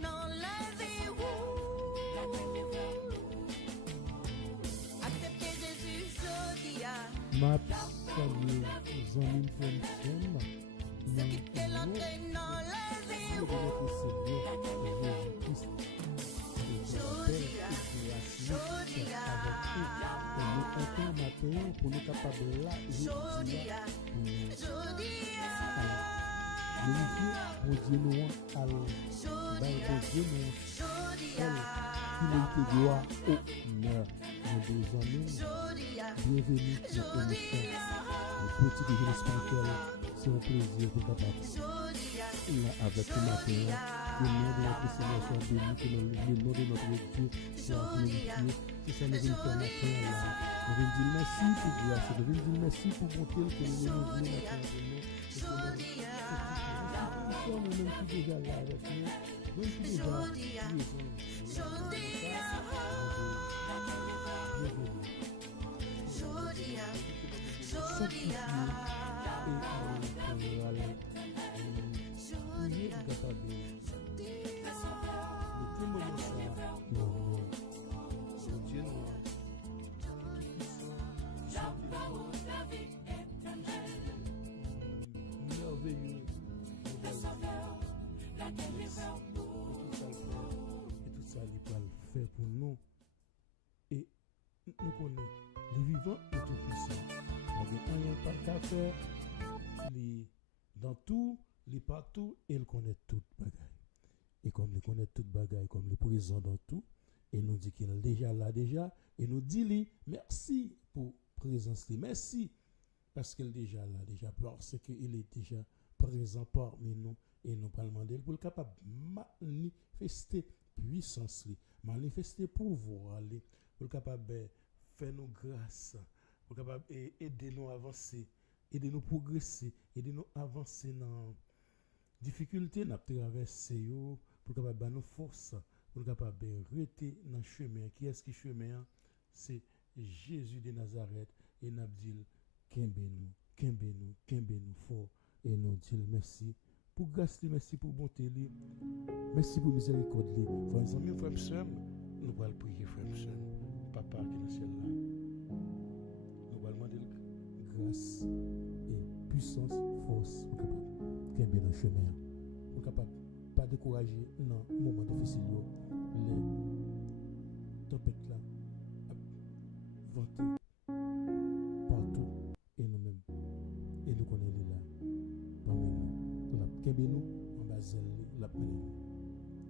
dans la vie. Accepter Jésus, Jodia. Ma salut, Jean-Mine Fontaine. Ce qui te l'entraîne dans la vie. Notre Seigneur Jésus-Christ. Jodia. Jodia. Pour nous compter matin, pour nous capables là, Jodia. Jodia. pour Dieu nous à Dieu nous Jodia. qui mérite gloire, honneur. Nous deux amis, bienvenue dans l'émission. Le petit déjeuner spirituel, c'est un plaisir pour papa. Là, avec ce matin, le nom de notre Seigneur soit béni, que le nom de notre Dieu soit glorifié. C'est ça, nous venons faire matin là. Nous venons dire merci pour grâce, nous venons dire merci pour bonté que nous venons venir matin avec nous. Nous-mêmes qui déjà là avec nous, nous qui déjà fait pour nous et nous connaissons les vivants et tout puissants. Il n'y a pas qu'à faire dans tout, les partout, et il connaît toute bagaille. Et comme il connaît toute bagaille, comme il est présent dans tout, et nous dit qu'il est déjà là déjà, et nous dit lui merci pour présence, merci parce qu'il est déjà là déjà, parce qu'il est déjà présent parmi nous, et nous allons demander pour le capable de manifester puissance, manifester pouvoir, pour le capable de faire nos grâces, pour le capable d'aider nous à avancer, aider nous à progresser, aider nous à avancer dans difficulté, nous traverser, pour le capable de nos forces, pour le capable de rester dans le chemin. Qui est-ce qui chemin? C'est Jésus de Nazareth, et nous dit qu'embe nous fort, et nous dit merci pour grâce, merci pour bonté, merci pour miséricorde. Frères et frères, nous allons prier, frères et sœurs, papa qui est dans le ciel là. Nous allons demander grâce et puissance, force pour capable qu'embe dans le chemin, pour capable pas décourager dans les moments difficiles, les tempêtes là, vanter partout, et nous-mêmes, et nous connaissons là, parmi nous, la kembe nous, en bas la mené nous,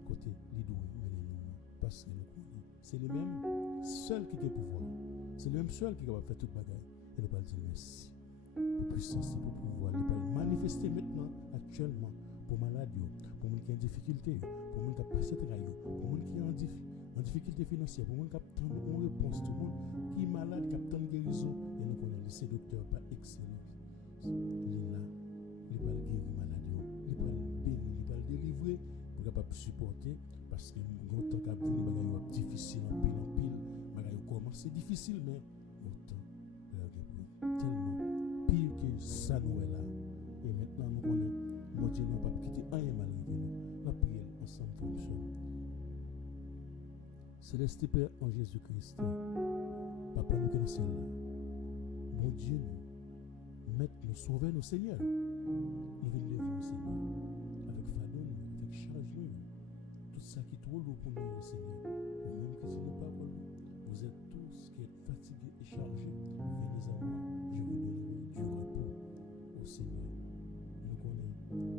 côté l'idou mené nous, parce que nous connaissons, c'est le même seul qui a le pouvoir, c'est le même seul qui est capable de faire toute bagaille, et nous allons dire merci, pour puissance, pour pouvoir, nous allons manifester maintenant, actuellement, pour maladie, pour les qui ont des difficultés, pour les qui ont passé de rayon, pour les qui ont en difficulté financière, pour les qui ont une réponse, tout le monde qui est malade, qui a une guérison, et nous connaissons ces docteurs par excellence. Il est là, il va guérir maladie, il va bénir, il va délivrer, pour capable supporter, parce que nous temps qu'à venir, c'est difficile en pile, bagaille commence, c'est difficile, mais autant, tellement pire que ça nous est là. Et maintenant nous connaissons. Mon Dieu, nous ne pouvons pas quitter rien malgré nous. Nous prions ensemble, frères et sœurs. Céleste Père en Jésus-Christ, Papa, nous qui sommes là. Bon Dieu, nous sauver nos Seigneurs. Nous venons devant Seigneur, avec fadon, avec charge, tout ça qui est trop lourd pour nous, Seigneur. Nous-mêmes qui sommes pas pour nous. Vous êtes tous qui êtes fatigués et chargés. Venez à moi, je vous donnerai du repos au Seigneur.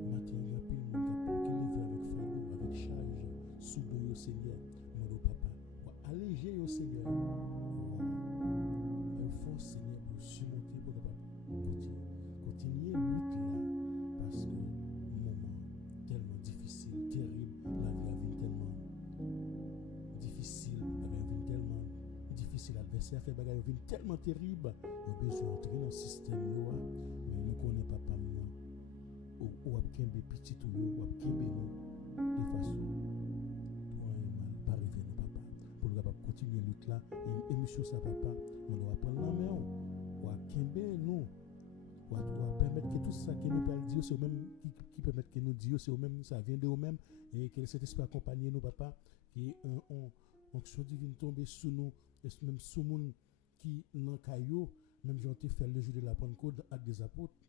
Matin, il y a plus de monde qui lever avec fardeau, avec charge, souder au Seigneur, mon papa. Alléger au Seigneur. Force, Seigneur, pour surmonter, pour continuer lutte là, parce que moment tellement difficile, terrible, la vie a vu tellement difficile, tellement difficile, l'adversaire fait bagarre, il tellement terrible, il a besoin d'entrer dans le système, mais nous connaissons papa maintenant. Ou à kembe petit ou à kembe nous de façon pour un mal pas arriver nous papa pour nous capable continuer lutte là et émission ça papa on doit prendre la main ou à kembe nous ou à permettre que tout ça que nous pas dire c'est même qui permettre que nous disions, c'est eux-mêmes, ça vient de eux-mêmes, et que cet esprit accompagne nous, papa, qui onction divine tombe sous nous, et même sous nous qui n'en caillou, même j'ai fait le jour de la Pentecôte avec des apôtres,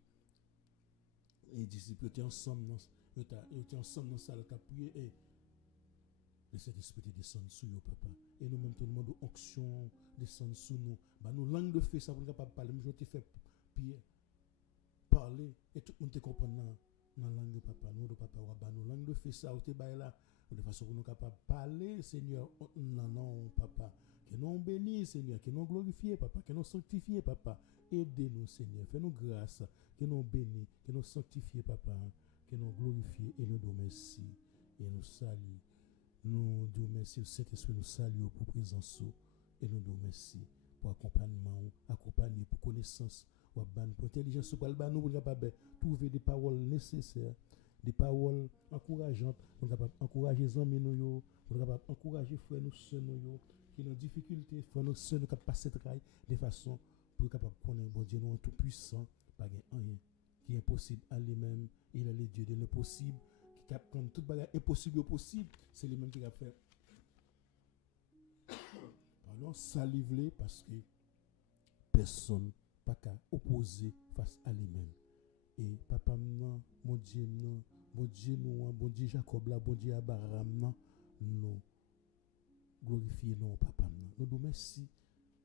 et les disciples étaient ensemble dans la salle de prier, et le Saint-Esprit descend sous nous, papa. Et nous-mêmes, tout le monde, onction descend sous nous. Bah, nous, langue de feu, ça, pour nous capable parler. Même je fait parler, et tout le monde te comprend dans la langue de papa. Nous, de papa, bah, nous, langue de feu, ça, te bail là. De façon que nous capable parler, Seigneur, non, papa. Que nous bénis, Seigneur, que nous glorifions, papa, que nous sanctifions, papa. Aidez-nous, Seigneur, fais-nous grâce, que nous bénis, que nous sanctifions, papa, que nous glorifions et nous nous merci et nous saluons. Nous nous remercions, le Saint-Esprit nous salue pour présence et nous nous remercions pour accompagnement, accompagner pour connaissance, pour intelligence, pour nous capable trouver des paroles nécessaires, des paroles encourageantes, pour encourager les amis nous, pour encourager frères nous, sœurs nous, qui ont des difficultés, frères nous, sœurs nous qui passent cette raille de façon pour capable connaître bon Dieu nous tout puissant, pas rien qui est impossible à lui-même, il est le Dieu de l'impossible. Quand tout bagage impossible au possible, c'est lui-même qui va faire. Pardon, saliver parce que personne pas qu'à opposer face à lui-même. Et papa non, mon Dieu non, bon Dieu Jacob là, bon Dieu Abraham non, glorifiez non papa non. Nous nous merci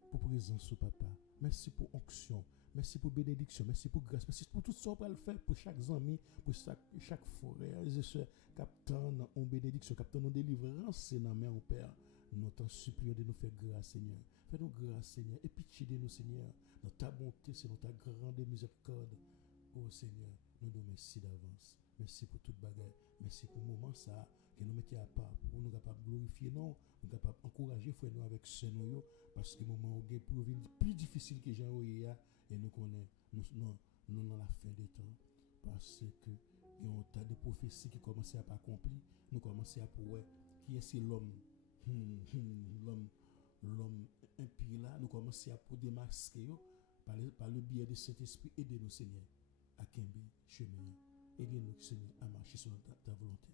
pour présence au papa. Merci pour onction. Merci pour bénédiction, merci pour grâce, merci pour tout ce qu'on peut le faire pour chaque ami, pour chaque frère et sœurs, captant en bénédiction, captant en délivrance, c'est dans main au Père. Nous t'en supplions de nous faire grâce, Seigneur. Fais-nous grâce, Seigneur, et pitié de nous, Seigneur. Dans ta bonté, c'est dans ta grande miséricorde. Oh Seigneur, nous nous merci d'avance. Merci pour toute bagarre. Merci pour le moment ça que nous mettons à part pour nous capables de glorifier nous, nous capables d'encourager frère nous avec ce nous parce que le moment où est plus difficile que j'ai eu et nous connaissons nous dans la fin des temps parce que il y a un tas de prophéties qui commencent à pas accomplir, nous commençons à pour qui est c'est l'homme impie là, nous commençons à pour démasquer par le biais de cet esprit. Aidez-nous Seigneur à Kembe chemin. Aidez-nous, Seigneur, à marcher selon ta volonté.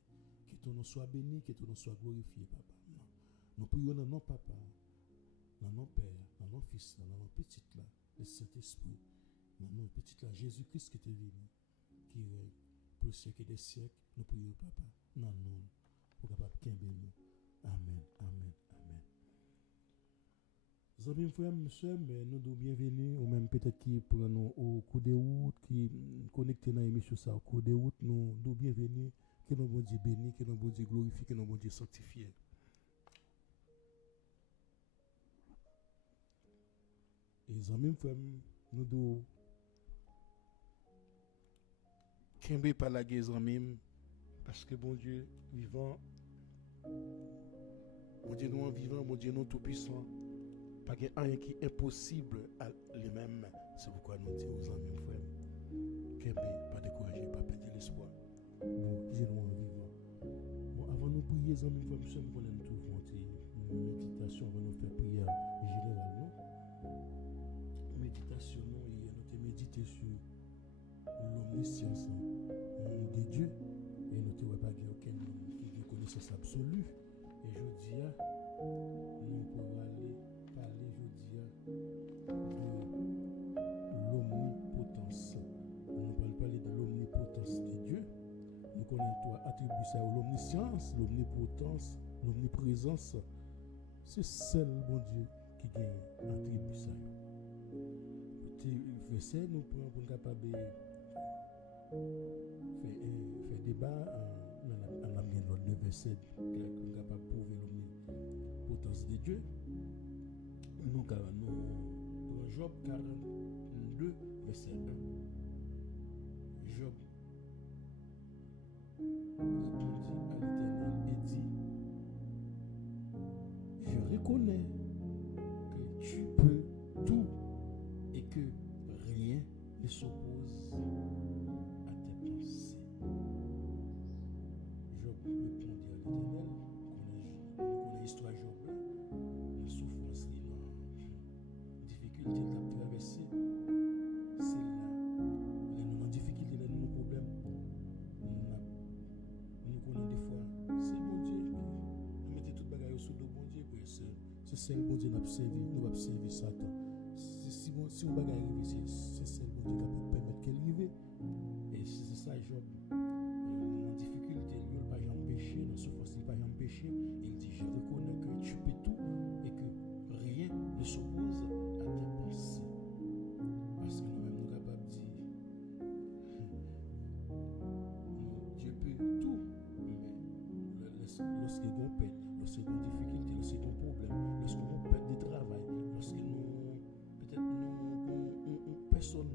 Que ton nom soit béni, que ton nom soit glorifié, papa. Non. Nous prions dans nos papa, dans nos pères, dans nos fils, dans nos petites là, le Saint-Esprit, dans nos petites là, Jésus-Christ qui est venu, qui règne pour le siècle des siècles. Nous prions, papa, dans nous, pour capable de nous. Amen, amen, amen. Amis, frères, monsieur, mais nous sommes bienvenus, ou même peut-être qui pour nous au cours de route, qui connectés dans l'émission ça au cours de route, nous sommes bienvenus, que nous bon Dieu béni, que nous bon Dieu glorifié, que nous bon Dieu sanctifié. Et amis, frères, nous devons Kembe par la guérison même, parce que bon Dieu vivant, bon Dieu nous vivant, bon Dieu nous tout puissant. Pas qu'il y a rien qui est impossible à lui-même. C'est pourquoi nous disons aux amis, frères, Kembe, pas décourager, pas perdre l'espoir. Bon, Dieu nous en vivant. Bon, avant de nous prier, les amis, frères, nous allons nous trouver une méditation avant de nous faire prière généralement. Méditation, nous avons médité sur l'omniscience de Dieu. Et nous n'avons pas aucune connaissance absolue. Et je dis, nous pouvons aller parler, je dis, de l'omnipotence. Nous pouvons parler de l'omnipotence de Dieu. Nous connaissons trois attributs, ça, l'omniscience, l'omnipotence, l'omniprésence. C'est seul bon Dieu qui gagne attribut ça. Petit verset, nous pouvons pour capable faire débat en amenant l'autre verset qui est capable de prouver l'omnipotence de Dieu. Nous dans Job 42, verset 1. Job répondit à l'Éternel et dit: je reconnais que tu peux tout et que rien ne s'oppose à tes pensées. Job répondit à l'Éternel, on connaît l'histoire de Job là, la souffrance, la difficulté de la traversée, c'est là, les non difficultés, les non problèmes, on n'a seul bon Dieu n'a pas servi, nous va servir Satan. Si on va arriver, c'est seul bon Dieu qui peut permettre qu'elle arrive. Et c'est ça, Job. En difficulté, il n'a pas jamais péché, dans souffrance, il n'a pas jamais péché. Il dit, je reconnais que tu peux tout et que rien ne s'oppose à tes pensées. Parce que nous-mêmes, nous sommes capables de dire, Dieu peut tout, mais lorsqu'il y a une peine, lorsqu'il y a une difficulté, lorsqu'il y a un problème, lorsqu'on perd de travail, lorsque peut-être une personne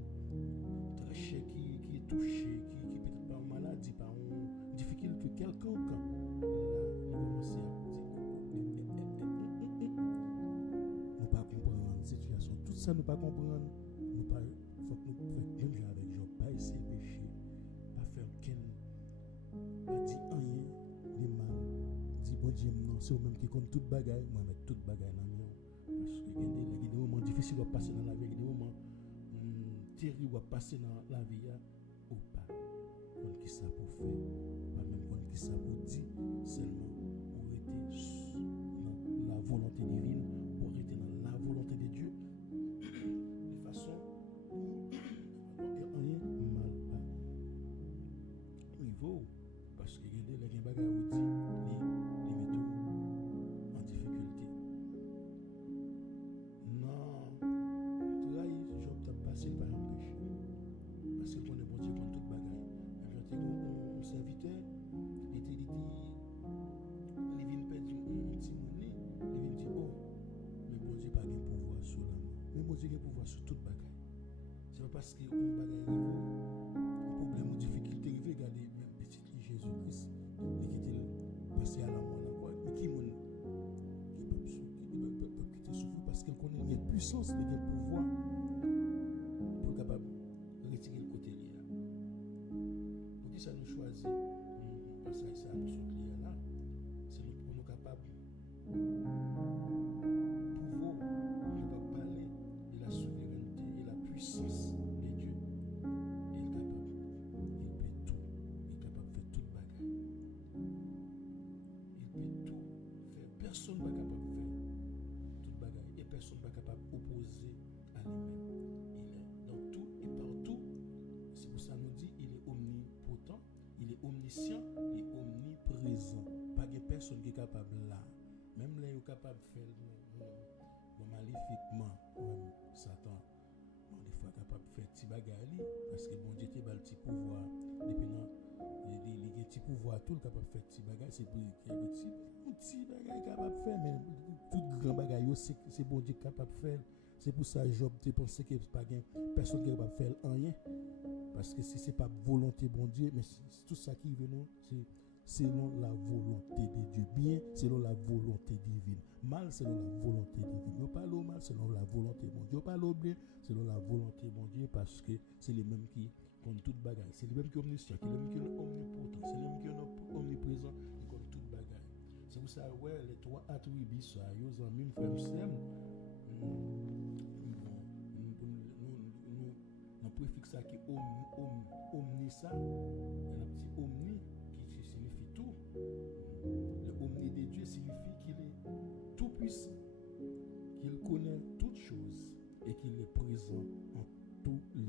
très chère qui est touchée, qui peut-être par une maladie, par une difficulté quelconque, là, nous commençons à dire, nous ne pas comprendre la situation. Tout ça, nous ne pas comprendre. Nous pas, faut que nous fassions même genre avec Job, pas essayer de pécher, pas faire aucun, pas dire rien, les mal, dire bon Dieu, non, c'est eux-mêmes qui comptent toute bagaille, moi mettre toute bagaille dans le mien. Parce que il y a des moments difficiles à passer dans la vie, il y a des moments terribles à passer dans la vie, ou pas. Qu'on qui ça pour faire, pas même qu'on qui ça pour dire, seulement pour rester dans la volonté divine, pour rester dans la volonté de Dieu, de façon rien mal pas. Il vaut, parce que il y a des bagages où dit, les métaux en difficulté. Non, trahir, Job t'a passé par un péché. Parce qu'il connaît bon Dieu contre toute bagaille. Même j'étais un serviteur, il vient perdre un petit monnaie, il vient dire, oh, mais bon Dieu n'a pas de pouvoir sur la main. Mais bon Dieu a pouvoir sur toute bagaille. C'est pas parce qu'on bagaille un problème ou difficulté, il veut regarder même petit Jésus-Christ, il était passé à la mort là, quoi. Mais qui peut quitter souffrir parce qu'il connaît qu'il y a puissance, il y a pouvoir pour être capable de retirer le côté lié là. Pour qui ça nous choisit parce que ça nous saute lié là, c'est pour nous capables pouvoir parler de la souveraineté et la puissance de Dieu. Il est capable, il peut tout, il est capable de faire toute bagaille. Il peut tout faire. Personne n'est capable de faire toute bagaille et personne n'est capable d'opposer à lui-même. Il est dans tout et partout. C'est pour ça qu'on nous dit il est omnipotent, il est omniscient, il est omniprésent. Pas de personne qui est capable là. Même là, il est capable de faire maléfiquement, même Satan. Bon, des fois, capable de faire petit bagaille parce que bon Dieu te bat le petit pouvoir. Depuis non, il y a petit pouvoir, tout le capable de faire petit bagaille. C'est pour petit bagaille capable de faire, mais tout grand bagaille, c'est bon Dieu capable de faire. C'est pour ça que Job te pensé que pas personne qui est capable de faire rien. Parce que si ce n'est pas volonté bon Dieu, mais tout ça qui vient nous, c'est selon la volonté de Dieu. Bien, selon la volonté divine. Mal, selon la volonté divine. Nous parlons mal, selon la volonté bon Dieu. Nous parlons bien, selon la volonté bon Dieu, parce que c'est les mêmes qui comptent toute bagaille. C'est les mêmes qui sont omniscients, c'est les mêmes qui sont omnipotents, c'est les mêmes qui sont omniprésents, qui comptent toute bagaille. C'est pour ça, ouais, les trois attributs, ça, ils ont même frère Sem. On préfixe ça qui est omni ça. Il y a un petit omni qui signifie tout. Le omni de Dieu signifie qu'il est tout puissant, qu'il connaît toutes choses et qu'il est présent en tout lieu.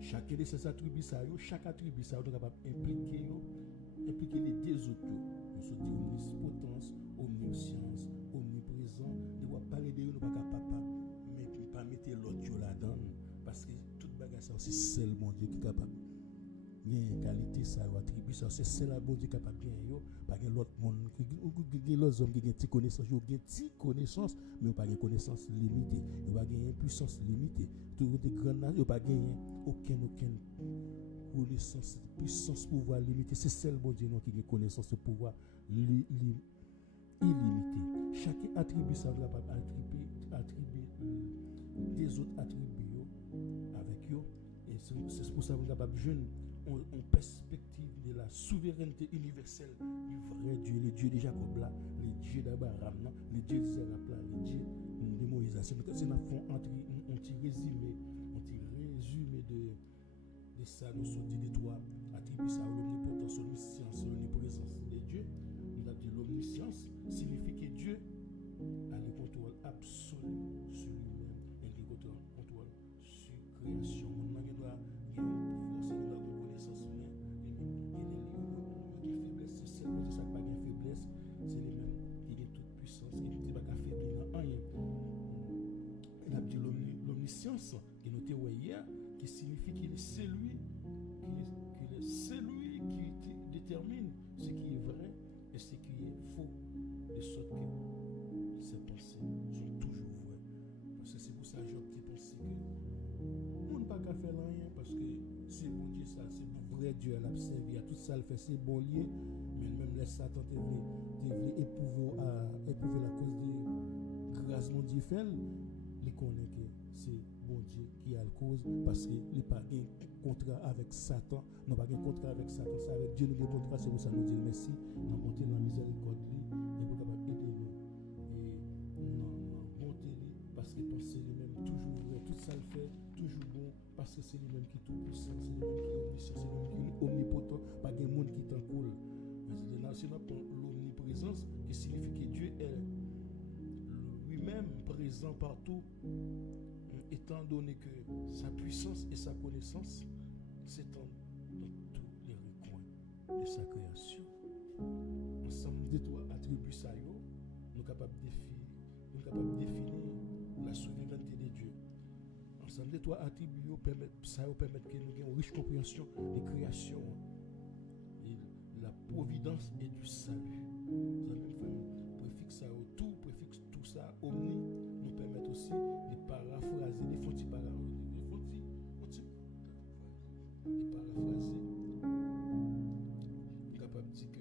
Chacun de ces attributs, chaque attribut, ça est capable d'impliquer les deux autres. On se dit omnipotence, omniscience, omniprésent. Nous ne pouvons pas parler de nous, nous ne pouvons pas mettre l'autre là-dedans. Parce que toute bagarre, c'est seul mon Dieu qui est capable. Il y a une qualité, ça, ou attribut, ça, c'est seul mon Dieu qui est capable de bien. Pas que l'autre monde, il y a l'autre homme qui a une petite connaissance, il y a une petite connaissance, mais il n'y a pas de connaissance limitée. Il n'y a pas de puissance limitée. Tout le monde il n'y a pas de aucune connaissance, puissance, pouvoir limité. C'est seul mon Dieu qui a une connaissance de pouvoir illimité. Chaque attribut, ça doit attribuer des autres attributs avec eux. Et c'est pour ça qu'on est capable de jeune en perspective de la souveraineté universelle du vrai Dieu, le Dieu de Jacob là, le Dieu d'Abraham, le Dieu d'Isaac là, le Dieu de Moïse. C'est un petit résumé de ça, nous sommes dit les trois attributs, ça, l'omnipotence, l'omniscience, l'omniprésence de Dieu. Nous avons dit l'omniscience signifie que Dieux a le Dieu l'a servi à tout ça le fait c'est bon lié mais même les Satan te voulait éprouver la cause de grâce mon Dieu fait il connaît que c'est bon Dieu qui a la cause parce que il pas un contrat avec Satan non pas un contrat avec Satan c'est avec Dieu nous avons contrat c'est pour ça nous dire merci nous monter dans la miséricorde et pour capable aider nous et non monter parce que penser lui-même toujours vrai tout ça le fait toujours bon parce que c'est lui-même qui est tout puissant c'est lui-même qui est omniscient c'est lui-même qui est omnipotent pas de monde qui t'en coule mais la nation l'omniprésence qui signifie que Dieu est lui-même présent partout étant donné que sa puissance et sa connaissance s'étendent dans tous les recoins de sa création. Ensemble de trois attributs ça nous sommes capables de définir la souveraineté de Dieu. Ensemble de trois attributs ça permet que nous ayons une riche compréhension des créations, de la providence et du salut. Nous avons préfixe tout ça omni nous permet aussi de paraphraser des fonds de paraphraser nous capable de dire que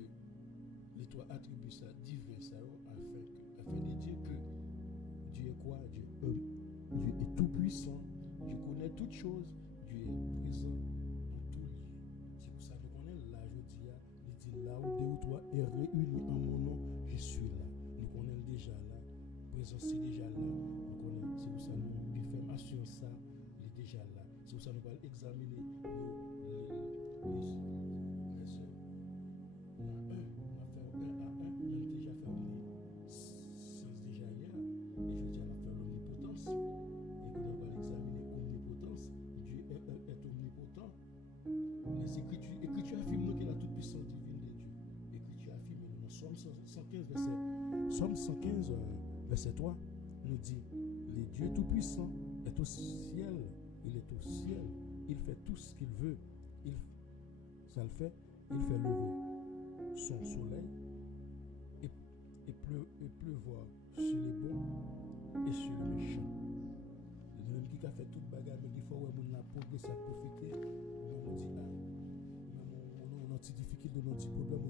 les trois attributs ça divers ça afin de dire que Dieu est quoi? Dieu est tout puissant, Dieu connaît toutes choses, Dieu est présent dans tout lieu. C'est pour ça que nous connaissons là je dis il dit là où deux ou trois est réunis en mon nom je suis là. Nous connaissons déjà là présence c'est déjà là nous connaissons c'est pour ça nous faisons assurance ça il est déjà là c'est pour ça nous allons examiner les heures on va faire 1 à 1 on a déjà fait science déjà hier et je dis on va faire l'omnipotence et qu'on va examiner l'omnipotence Dieu est omnipotent les écritures affirment nous que la toute puissance divine de Dieu l'écriture affirme nous dans Somme 115 verset 3 nous dit le Dieu tout-puissant est au ciel, il est au ciel, il fait tout ce qu'il veut, il fait lever son soleil et pleuvoir sur les bons et sur les méchants. Le même qui a fait toute bagarre, mais des fois où on a progressé à profiter, on dit on a des difficultés, on a des problèmes, on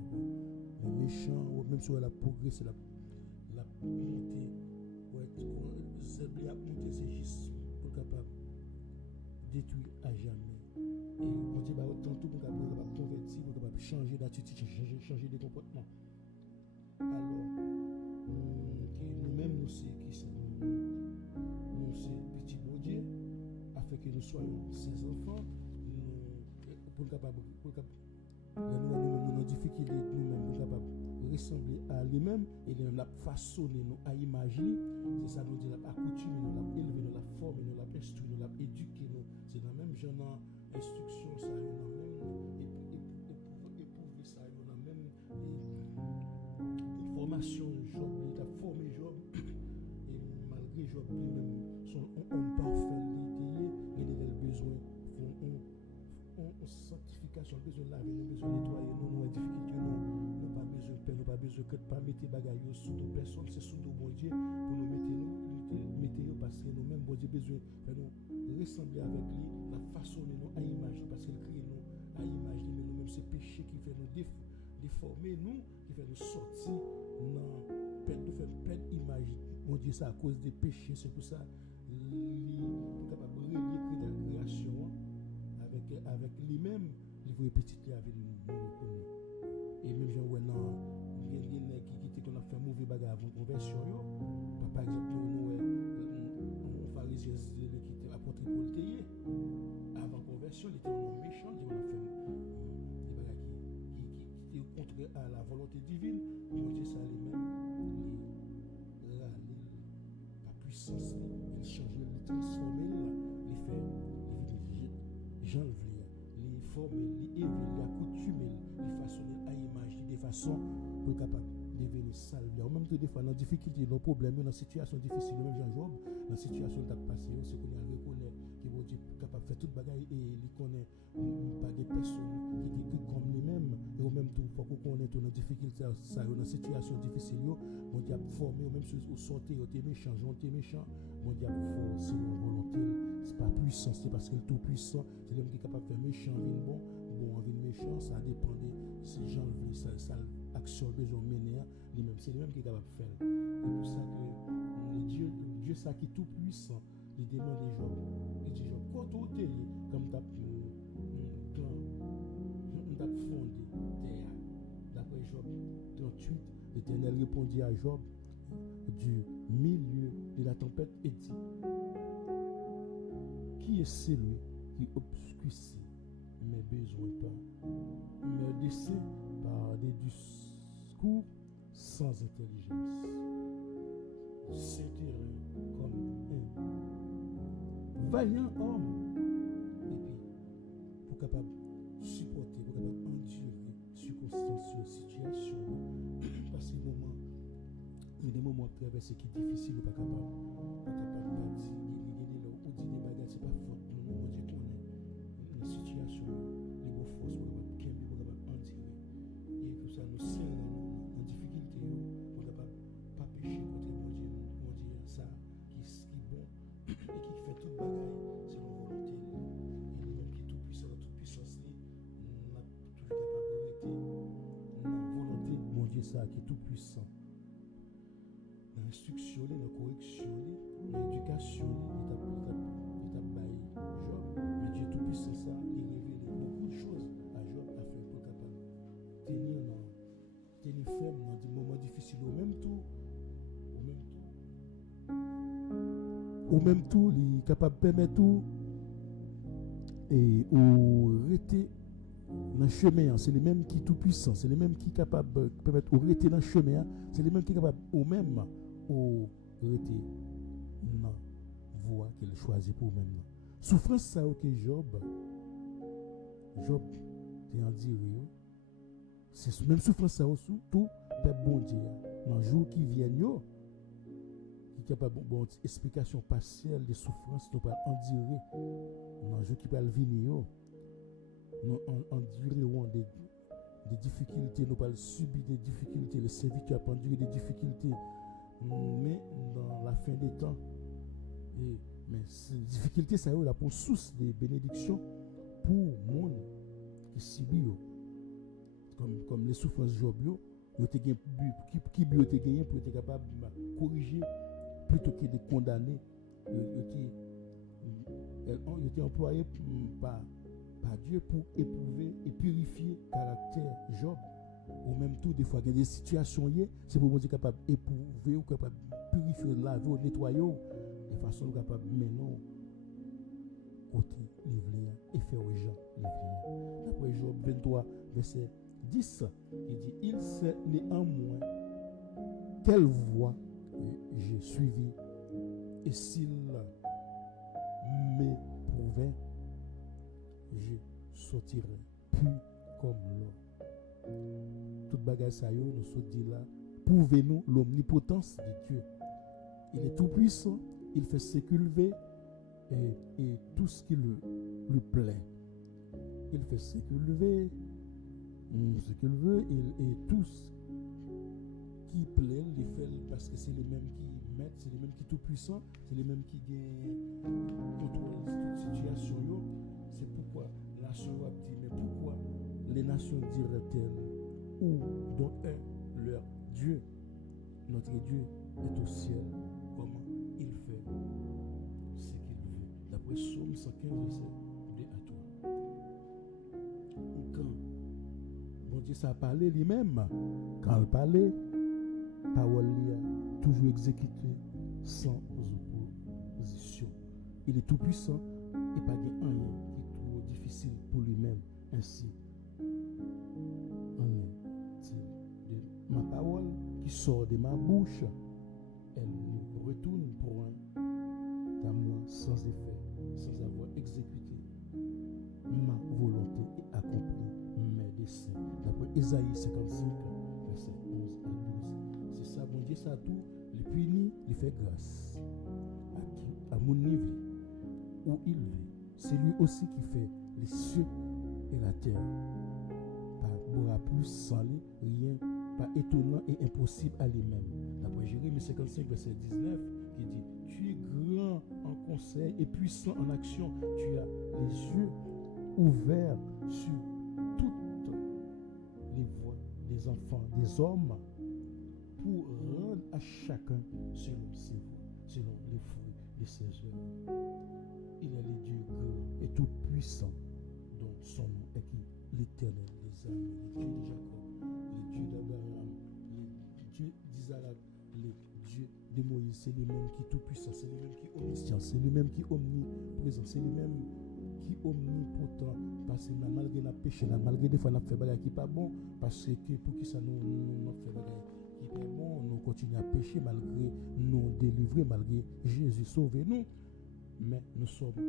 dit les méchants, même si on a progressé, la montée, monter c'est juste pour capable détruire à jamais. Et on dit autant tout pour capable convertir, pour capable changer d'attitude, changer de comportement. Alors, nous-mêmes nous c'est qui c'est nous c'est petit bon Dieu, afin que nous soyons ses enfants, pour capable nous nos difficultés nous-mêmes pour capable ressembler à lui-même et nous l'a façonné nous à imaginer c'est ça nous dit l'a accoutumé nous l'a élevé nous l'a formé nous l'a instruit nous l'a éduqué nous c'est dans même genre instruction ça nous dans même éprouver ça nous dans même formation Job il a formé Job et malgré Job lui-même son homme parfait il a besoin sanctification, besoin de laver, nous besoin de nettoyer, nous avons difficulté, nous pas besoin de paix, nous pas besoin de pas mettre bagaille sous nos personnes, c'est sous nos bon Dieu pour nous mettre parce que nous-mêmes bon Dieu besoin de nous ressembler avec lui, la façonner nous à image parce qu'il crée nous à image mais nous-mêmes c'est péché qui fait nous déformer nous, qui fait nous sortir dans perdre image. Mon Dieu, c'est à cause des péchés, c'est pour ça il est capable de relier la création avec lui-même, il veut petit avec nous. Et même jean ouais non, il y a qui qu'on a fait mauvais bagarre avant conversion par exemple nous pharisien qui était apôtre Paul Théier avant conversion, il était un méchant, il a fait des bagarres qui étaient contraires à la volonté divine. Mon Dieu ça lui-même la puissance il changeait, il transformait, il fait Jean le voulait, les former, les élever, les accoutumer, les façonner à image, de façon pour capable de devenir salvé. En même temps, des fois, dans la difficulté, dans le problème, dans la situation difficile, même Jean Job, dans la situation qui a passé, c'est qu'on a reconnu que bon Dieu est capable fait toute bagaille et il connaît pas des personnes qui comme lui-même et au même temps faut qu'on connaît dans difficulté ça dans situation difficile yo mon diable formé au même au sortir au méchant mon diable fort sinon volonté c'est pas puissant c'est parce qu'il est tout puissant c'est lui qui est capable de faire méchant vin bon vin méchant ça dépend de si gens veulent ça action besoin mener lui-même c'est lui-même qui est capable de faire c'est pour ça que Dieu ça qui est tout puissant il demande des Job il dit Job quand tu es comme t'as fondé terre d'après Job 38 l'Éternel répondit à Job du milieu de la tempête et dit qui est celui qui obscurcit mes besoins pas me descend par des discours sans intelligence s'étirer comme un vaillant homme et puis pour capable supporter pour capable endurer circonstances situation parce que il y a des moments traversés qui sont difficiles pas capable pas dire ou dire des bagages c'est pas faute nous on dit qu'on est une situation les beaux forces pour capable camper pour capable endurer et que ça nous serre en difficulté pour capable pas pécher côté bon Dieu ça qui bon et qui fait toute bagaille selon volonté et lui-même qui est tout puissant toute puissance n'a toujours capable d'arrêter non volonté mon Dieu ça qui est tout puissant dans l'instruction dans la correction dans l'éducation il t'a baillé Job mais Dieu tout puissant ça il révèle beaucoup de choses à Job à faire pour capable tenir ferme dans des moments difficiles au même tout il est capable de permettre tout et ou rester dans le chemin, c'est les mêmes qui tout puissant, c'est les mêmes qui capable de permettre ou rester dans le chemin, c'est les mêmes qui capable ou même ou rester dans voie qu'il choisit pour même. Souffrance ça que Job t'es en dire c'est même souffrance ça aussi tout peuple bon Dieu dans jour qui viennent yo qui capable bon explication partielle des souffrances nous pas endurer dans jour qui va venir nous endurerons des difficultés, nous pas subir des difficultés, le serviteur a endurer des difficultés, mais dans la fin des temps, mais ces difficultés, ça est là pour source de bénédictions pour le monde qui subit, comme les souffrances Job, qui bio te gagné pour être capable de corriger plutôt que de condamner, il était employé par Dieu pour éprouver et purifier le caractère Job. Ou même tout, des fois, il y a des situations, c'est pour être capable d'éprouver ou capable de purifier, laver ou nettoyer de façon capable maintenant côté livrer et faire aux gens livrer. D'après Job 23, verset 10, il dit il sait néanmoins quelle voie j'ai suivi et s'il m'éprouvait, je sortirai plus comme l'eau. Toute bagage ça nous se dit là, prouvez-nous l'omnipotence de Dieu. Il est tout puissant, il fait ce qu'il veut et tout ce qui lui plaît. Il fait ce qu'il veut, et tout ce qui plaît, il fait parce que c'est les mêmes qui mettent, c'est les mêmes qui sont tout puissants, c'est les mêmes qui contrôlent toute situation. C'est pourquoi la nation a dit, mais pourquoi les nations diraient-elles, ou dont est leur Dieu, notre Dieu est au ciel, comment il fait ce qu'il veut. D'après Psaume 115, verset 2 à 3. Quand bon Dieu ça a parlé lui-même, quand il parlait, parole a toujours exécuté sans opposition. Il est tout puissant et pas de rien qui est trop difficile pour lui-même. Ainsi, en est-il de ma parole qui sort de ma bouche, elle ne retourne point à moi sans effet, sans avoir exécuté ma volonté et accompli mes desseins. D'après Ésaïe 55, verset 11 à 12. C'est ça, bon Dieu, ça tout, il punit, il fait grâce à qui, à mon niveau, où il veut, c'est lui aussi qui fait les cieux et la terre. Pas plus sans lui, rien, pas étonnant et impossible à lui-même. D'après Jérémie 55, verset 19, qui dit: Tu es grand en conseil et puissant en action. Tu as les yeux ouverts sur toutes les voies des enfants, des hommes, pour rendre à chacun selon ses voies, selon les fruits de ses œuvres. Il est le Dieu grand et tout puissant, dont son nom est qui? L'Éternel des armées, le Dieu de Jacob, le Dieu d'Abraham, le Dieu d'Isaac, le Dieu de Moïse. C'est lui-même qui est tout puissant, c'est lui-même qui est omniscient, c'est lui-même qui est omniprésent, c'est lui-même qui est omnipotent. Parce que malgré la péché, malgré des fois nous fait bagarre qui pas bon, parce que pour qui ça nous fait bagarre qui pas bon, nous continuons à pécher malgré nous délivrer, malgré Jésus sauver nous. Mais nous sommes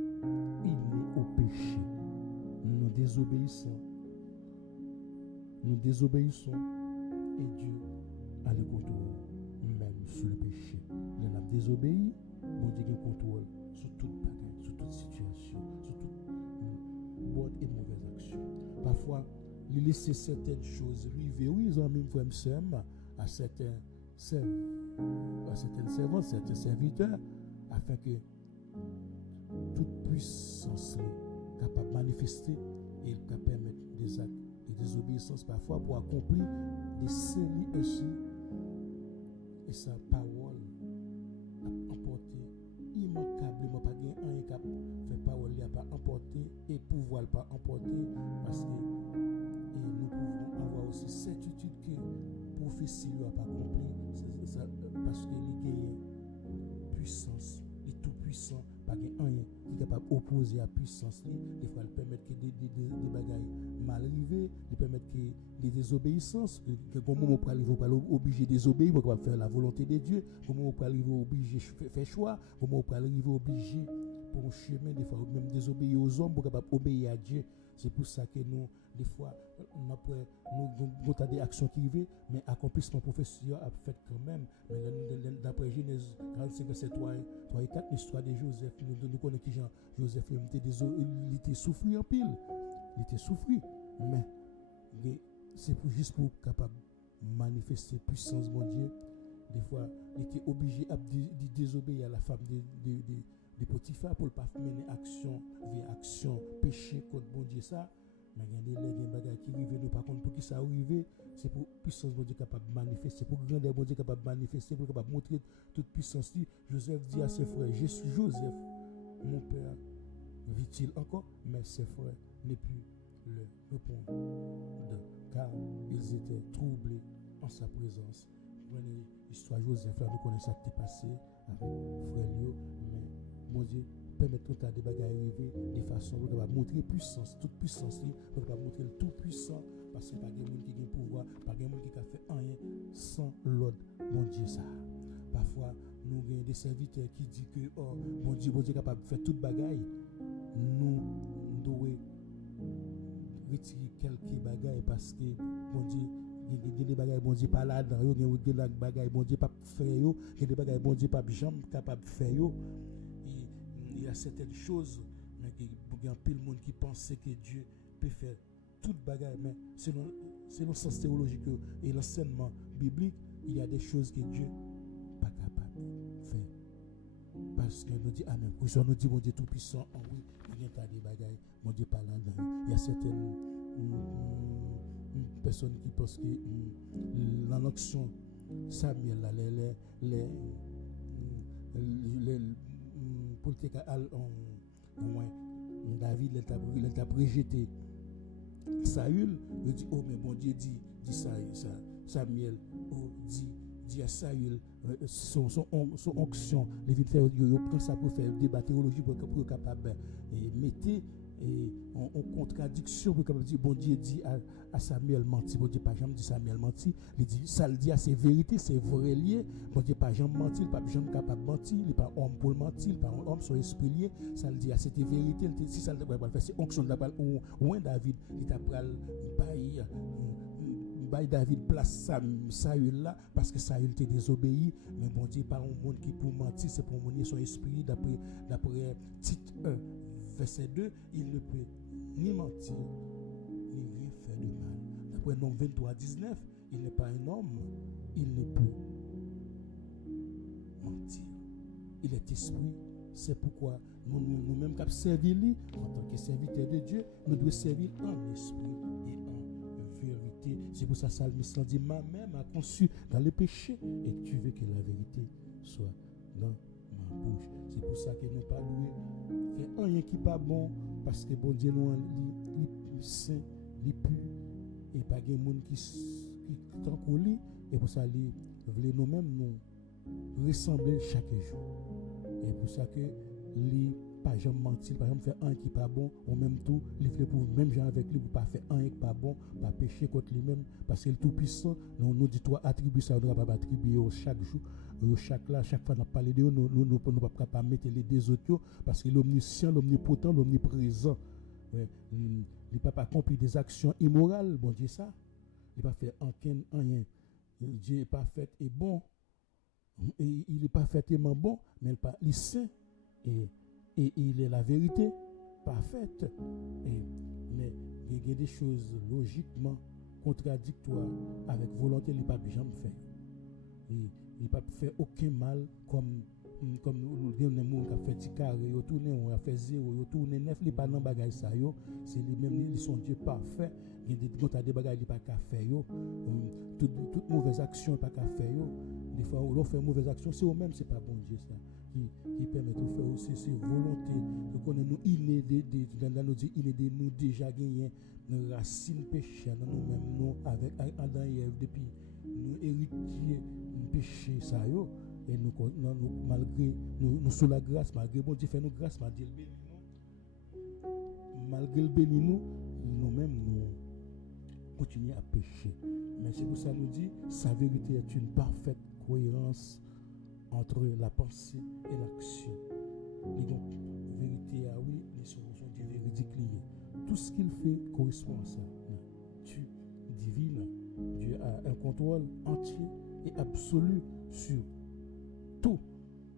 innés au péché. Nous désobéissons et Dieu a le contrôle même sur le péché. Nous avons désobéi, bon Dieu a le contrôle sur toute bagarre, sur toute situation, sur toute bonne et mauvaise action. Parfois, il laisse certaines choses lui oui, ils ont même frère à certaines servantes, certains serviteurs, afin que toute puissance capable de manifester et capable de permettre des actes de désobéissance parfois pour accomplir des séries ainsi. Et sa parole a emporté immanquablement, pas gagné un cap, fait parole n'a pas emporté et pouvoir pas emporter parce que nous pouvons avoir aussi certitude que prophétie n'a pas accompli parce que il gagne puissance, il est tout puissant. Pas rien qui est capable d'opposer à puissance. Des fois, elle permet que des bagailles mal arrivées, elle permet que des désobéissances, que comment on peut arriver, on peut obligé de désobéir, on peut faire la volonté de Dieu, comment on peut arriver obligé de faire choix, comment on peut arriver obligé pour un chemin, des fois, même désobéir aux hommes, pour capable obéir à Dieu. C'est pour ça que nous, des fois, nous avons des actions qui arrivent, mais l'accomplissement professionnel a fait quand même. Mais d'après Genèse 45, verset 3 et 4, l'histoire de Joseph, nous connaissons qui Jean Joseph, il était souffri en pile. Il était souffri. Mais c'est juste pour capable manifester puissance, mon Dieu. Des fois, il était obligé de désobéir à la femme de Potiphar pour ne pas mener action vers action, péché contre bon Dieu ça. Mais il y a des bagages qui arrivent, nous par contre pour qui ça arrive, c'est pour puissance bon Dieu capable de manifester, pour grandeur bon Dieu capable de manifester, pour capable montrer toute puissance. Joseph dit à ses frères: je suis Joseph, mon père vit-il encore? Mais ses frères ne purent le répondre, car ils étaient troublés en sa présence. L'histoire de Joseph, là, nous connaissons ce qui est passé avec frère Lio, mais bon Dieu, permettre à des bagages arriver de façon pour montrer puissance, toute puissance, pour montrer le tout puissant, parce qu'il n'y a pas de monde qui a pouvoir, pas de monde qui a fait rien sans l'ordre, bon Dieu ça. Parfois, nous avons des serviteurs qui disent que bon Dieu est capable de faire toute bagaille. Nous devons retirer quelques bagailles parce que bon Dieu, il y a des bagailles bon Dieu pas là-dedans, il y a des bagailles bon Dieu pas faire, il y a des bagailles bon Dieu pas jamais capable de faire. Il y a certaines choses, mais il y a peu de monde qui pense que Dieu peut faire toute bagaille, mais selon le sens théologique et l'enseignement biblique, il y a des choses que Dieu n'est pas capable de faire. Parce que nous dit Amen. Quand nous dit mon Dieu tout puissant, oui, il y a des bagailles, mon Dieu pas là-dedans. Il y a certaines personnes qui pensent que dans l'action Samuel, les politique David il a rejeté Saül, il dit oh mais bon Dieu dit Samuel dit à Saül son onction les vite faire il prend ça pour faire débat théologique pour être capable de mettre en contradiction pour capable dire bon Dieu dit à Samuel menti, bon Dieu pas jamais dit Samuel menti, il dit ça le dit à ses vérités, c'est vrai lié, bon Dieu pas jamais menti, il pas jamais capable mentir, il pas homme pour mentir, il pas homme son esprit lié, ça le dit à cette vérité, si ça le va faire c'est onction d'appel ou David, il t'a pral bail David place Saül là parce que Saül était désobéi, mais bon Dieu pas un monde qui pour mentir, c'est pour mener son esprit d'après Tite 1 verset 2, il ne peut ni mentir, ni rien faire de mal. D'après Nom 23, 19, il n'est pas un homme, il ne peut mentir. Il est esprit, c'est pourquoi nous-mêmes qui servons lui, en tant que serviteurs de Dieu, nous devons servir en esprit et en vérité. C'est pour ça que Salmiste dit, ma-même a conçu dans le péché, et tu veux que la vérité soit dans ma bouche. C'est pour ça que nous pas louer faire rien qui pas bon, parce que bon Dieu nous est saint, il pur, et pas de monde qui t'en colle, et pour ça il veut nous-mêmes nous ressembler chaque jour. Et pour ça que les pas jamais mentir, par exemple faire un qui pas bon, ou même tout, il fait pour même gens avec lui pour pas faire un qui pas bon, pas pécher contre lui-même, parce qu'il est tout puissant. Nous dit toi attribuer ça, nous pas attribuer chaque jour, chaque fois nous parler de nous pas mettre les deux autres, parce que l'omniscient, l'omnipotent, l'omniprésent, il ne peut pas accomplir des actions immorales, bon Dieu ça, il pas fait rien, Dieu est parfait et bon. Et il est parfaitement bon, mais il est saint et il est la vérité parfaite. Mais il y a des choses logiquement contradictoires avec volonté, il ne peut pas jamais faire. Il ne peut pas faire aucun mal comme les gens qui ont fait 10 carrés, ils ont fait 0, ils ont tourné 9, ils ne pas dans bagage ça yo, c'est les mêmes, ils sont Dieu parfait. Il y a des bagages qui ne pas faire yo. Toute mauvaise action pas faire yo. Des fois on fait mauvaise action, c'est eux-mêmes, c'est pas bon Dieu ça qui permet de faire aussi ses volontés. Donc on nous inné dans nous dit inné de nous déjà gagné une racine péché dans nous-mêmes nous avec Adam et Ève depuis nous héritiers péché ça yo. Et nous malgré nous sous la grâce, malgré bon Dieu fait nous grâce, malgré le béni nous-mêmes nous continuons à pécher. Mais c'est pour ça nous dit sa vérité est une parfaite cohérence entre la pensée et l'action. Et donc vérité oui, les sont Dieu véridique liées. Tout ce qu'il fait correspond à ça. Tu divine, Dieu a un contrôle entier et absolu sur tout.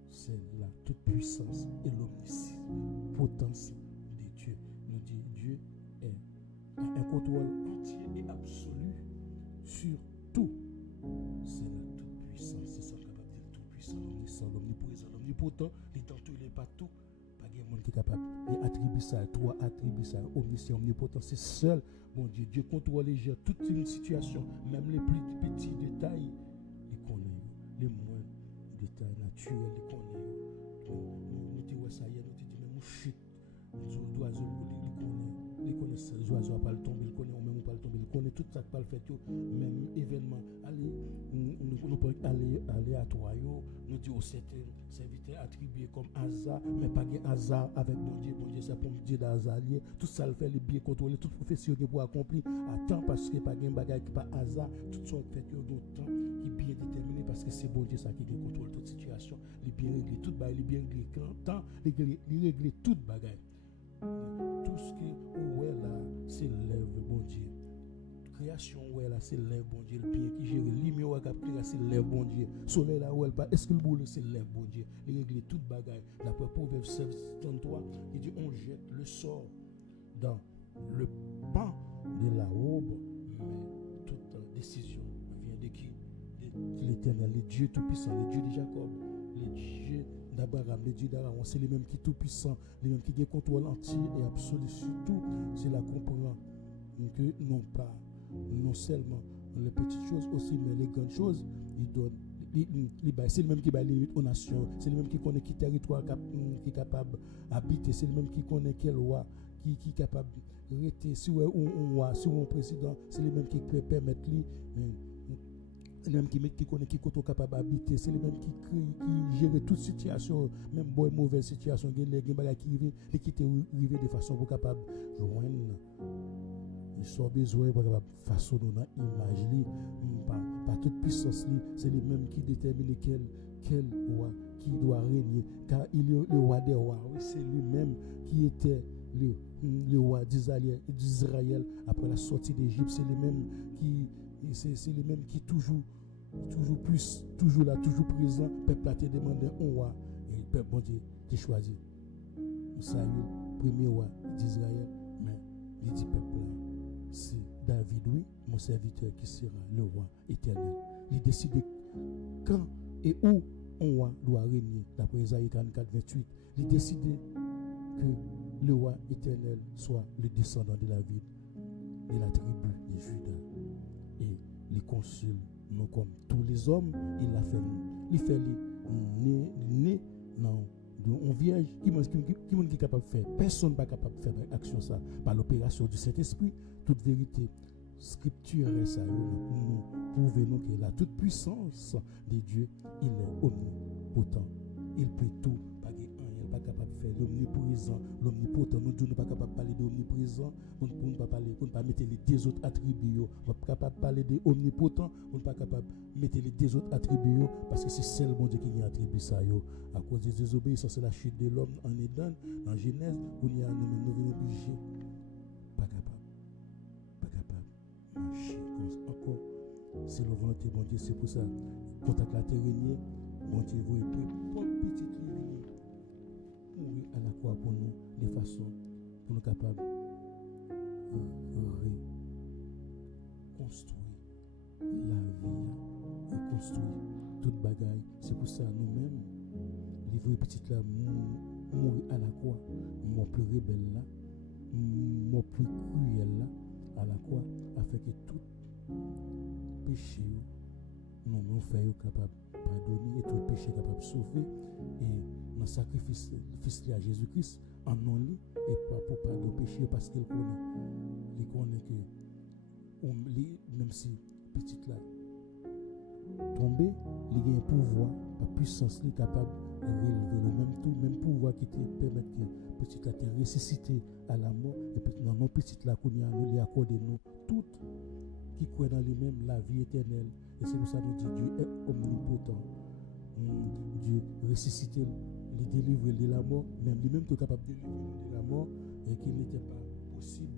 C'est la toute puissance et l'omnipotence de Dieu. Nous dit Dieu a un contrôle entier et absolu sur tout. C'est la toute puissance. C'est ça qu'on va dire tout puissant, l'omniscient, l'omniprésent, l'omnipotent, il est dans tout, il est partout. Pas de monde qui est capable d'attribuer ça, toi attribuer ça, omniscient, omnipotent. C'est seul, bon Dieu. Dieu contrôle et gère toute une situation, même les plus petits détails, il connaît les moindres détails naturels, il connaît. Nous disons ça hier, nous disons même chute, nous oiseaux, il connaît ça, les oiseaux pas le tomber, il connaît, ou même pas le tomber, il connaît tout ça qui pas le fait, même événement. Allez, nous pouvons aller aléatoire, nous disons certains serviteurs attribués comme hasard, mais pas de hasard avec bon Dieu, c'est pour Dieu d'hasard, tout ça le fait, les bien contrôler, toute profession qui pour accomplir à temps, parce que pas de bagage qui pas hasard, tout ça fait que dans temps qui est bien déterminé, parce que c'est bon Dieu ça qui contrôle toute situation, il bien réglé tout bagage, il bien réglé temps, il réglé toute bagage. Tout ce que ouais là, c'est l'œuvre bon Dieu. Création ouais là, c'est l'œuvre bon Dieu. Le bien qui gère lumière ouais capter c'est l'œuvre bon Dieu. Soleil là ouais pas, est-ce que le boule c'est l'œuvre bon Dieu. Il règle toute bagaille. D'après Proverbe 7:33, il dit on jette le sort dans le pan de la robe, mais toute décision vient de qui? De l'Éternel, le Dieu tout-puissant, le Dieu de Jacob, le Dieu d'Abraham, le Dieu d'Aaron, c'est les mêmes qui tout puissants, les mêmes qui ont contrôle entier et absolu sur tout. C'est là qu'on comprend que non seulement les petites choses aussi, mais les grandes choses, il donne. C'est le même qui bat limite aux nations, c'est le même qui connaît qui territoire qui est capable d'habiter, c'est le même qui connaît quelle loi qui est capable de rester. Si on a un président, c'est le même qui peut permettre lui. C'est les mêmes qui connaît qui est capable d'habiter, c'est les mêmes qui gèrent toute situation, même bonne mauvaise situation, les gens qui arrivent, les qui arrivent de façon pour capable de joindre. Ils sont besoin pour capable façonner dans l'image, par toute puissance, c'est les mêmes qui déterminent quel roi qui doit régner, car il est le roi des rois, c'est lui-même qui était le roi d'Israël après la sortie d'Égypte, c'est les mêmes qui toujours là, toujours présent. Peuple a te demandé un roi et le peuple bon Dieu te choisi. Saül premier roi d'Israël, mais il dit peuple là, c'est David, oui, mon serviteur qui sera le roi éternel. Il décide quand et où un roi doit régner, d'après Isaïe 44, 28. Il décide que le roi éternel soit le descendant de David, de la tribu de Juda. Et les consuls, non comme tous les hommes, il a fait, né dans une vierge, qui est capable de faire. Personne n'est pas capable de faire action ça par l'opération du Saint-Esprit. Toute vérité scripture ça nous prouver que la toute puissance de Dieu, il est omnipotent. Il peut tout. Il n'est pas capable de faire l'omniprésent, l'omnipotent. Nous ne sommes pas capables de parler d'omniprésent. On ne peut pas mettre les deux autres attributs. On n'est pas capable de parler d'omnipotent. On n'est pas capable de mettre les deux autres attributs parce que c'est seul bon Dieu qui a attribué ça. À cause des désobéissances, c'est la chute de l'homme en Éden, en Genèse, où nous venons obligés. Pas capable. Pas capable. Marcher encore. C'est la volonté de bon Dieu. C'est pour ça. Contact la terre régnée. Bon Dieu, vous êtes pour petite ligne. Mourir à la croix pour nous, de façon pour nous capables de reconstruire la vie, reconstruire toute bagaille. C'est pour ça nous-mêmes, livrer petite là, mourir à la croix, mon plus rebelle là, mon plus cruel là, à la croix, afin que tout péché nous faisons capable de pardonner et tout péché capable de sauver. Et dans le sacrifice à Jésus-Christ, en non lui, et pas pour pardonner le péché parce qu'il connaît. Il connaît que, même si petite là tombé, il y a un pouvoir, la puissance est capable de relever le même pouvoir qui te permet que petite là te ressusciter à la mort. Et puis dans nos petites là qu'on a, nous lui accordons nous toutes qui croient dans lui-même la vie éternelle. Et c'est pour ça que nous disons Dieu est omnipotent. Dieu ressuscité, il délivre de la mort, même lui-même est capable de délivrer de la mort, et qu'il n'était pas possible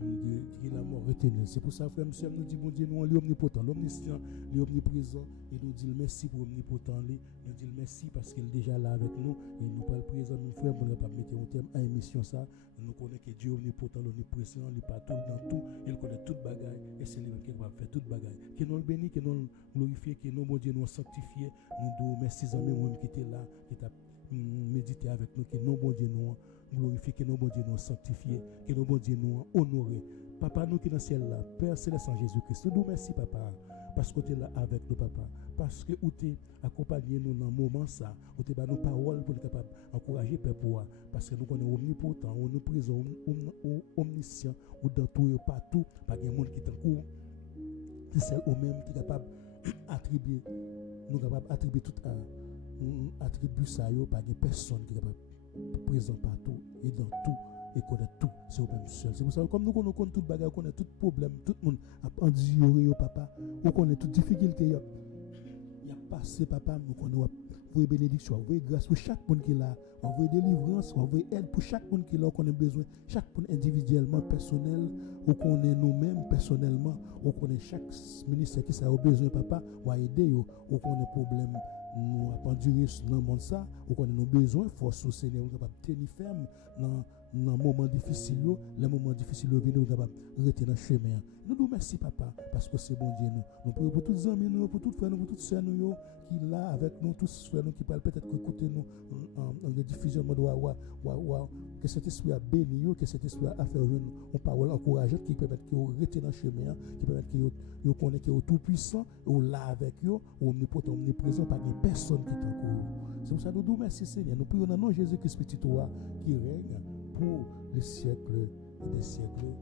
de la mort retenue. C'est pour ça, frère, monsieur, nous dit bon Dieu, nous, l'omnipotent, l'omniscient, l'omniprésent, et nous dit merci pour l'omnipotent, nous dit merci parce qu'il est déjà là avec nous, et nous pas le présent, nous frère, pour ne pas mettre un terme à l'émission ça. Nous connaissons que Dieu est omnipotent, l'omniprésent, il est partout dans tout, il connaît toute bagaille, et c'est lui qui va faire toute bagaille. Que nous le bénisse, que nous le glorifions, que nous, mon Dieu, nous sanctifions, nous disons merci à nous qui étaient là, qui t'a médité avec nous, que nous, mon Dieu, nous glorifier, que nos bon Dieu nous sanctifier, que nos bon Dieu nous honorer. Papa, nous qui dans le ciel là, Père céleste en Jésus-Christ, nous merci papa, parce que tu es là avec nous papa, parce que tu es accompagné nous dans le moment ça, tu es nos paroles pour être capable d'encourager Père pour parce que nous connaissons omnipotent, omniprésent, omniscient, ou dans tout et partout, pas de monde qui t'encourage, c'est celle au même qui est capable d'attribuer, nous capable d'attribuer tout attribut ça, pas de personne qui est capable présent partout et dans tout et connaît tout, c'est au même seul. C'est pour ça que comme nous connaissons tout bagage, on connaît tout problème, tout le monde a enduré au papa, on connaît toute difficulté, il y a passé papa, nous connaissons vous bénédiction, vous grâce pour chaque monde qui est là, vous délivrance, vous aide pour chaque monde qui est là, qu'on a besoin, chaque monde individuellement, personnel, ou qu'on est nous-mêmes personnellement, ou qu'on est chaque ministère qui a besoin papa, ou aider, ou qu'on a problème. Nous avons enduré dans le monde ça, ou qu'on a nos besoins, force au Seigneur, nous sommes capables de tenir ferme dans les moments difficiles, les moments difficiles, nous sommes capables de rester dans le chemin. Nous nous merci papa, parce que c'est bon Dieu nous. Nous prions pour tous les amis, nous, pour tous les frères, nous, pour toutes les sœurs, nous, qui sont là avec nous, tous les frères, nous, qui parlent peut-être écouter nous en rediffusion, que cet esprit a béni, que cet esprit a fait une parole encourageante qui permet que vous restez dans le chemin, qui permet que vous connaissez que vous tout puissant, vous là avec vous, omnipotent, omniprésent, pas de personne qui t'encourage. C'est pour ça que nous nous merci Seigneur. Nous prions dans le nom de Jésus-Christ petit toi qui règne pour les siècles et des siècles.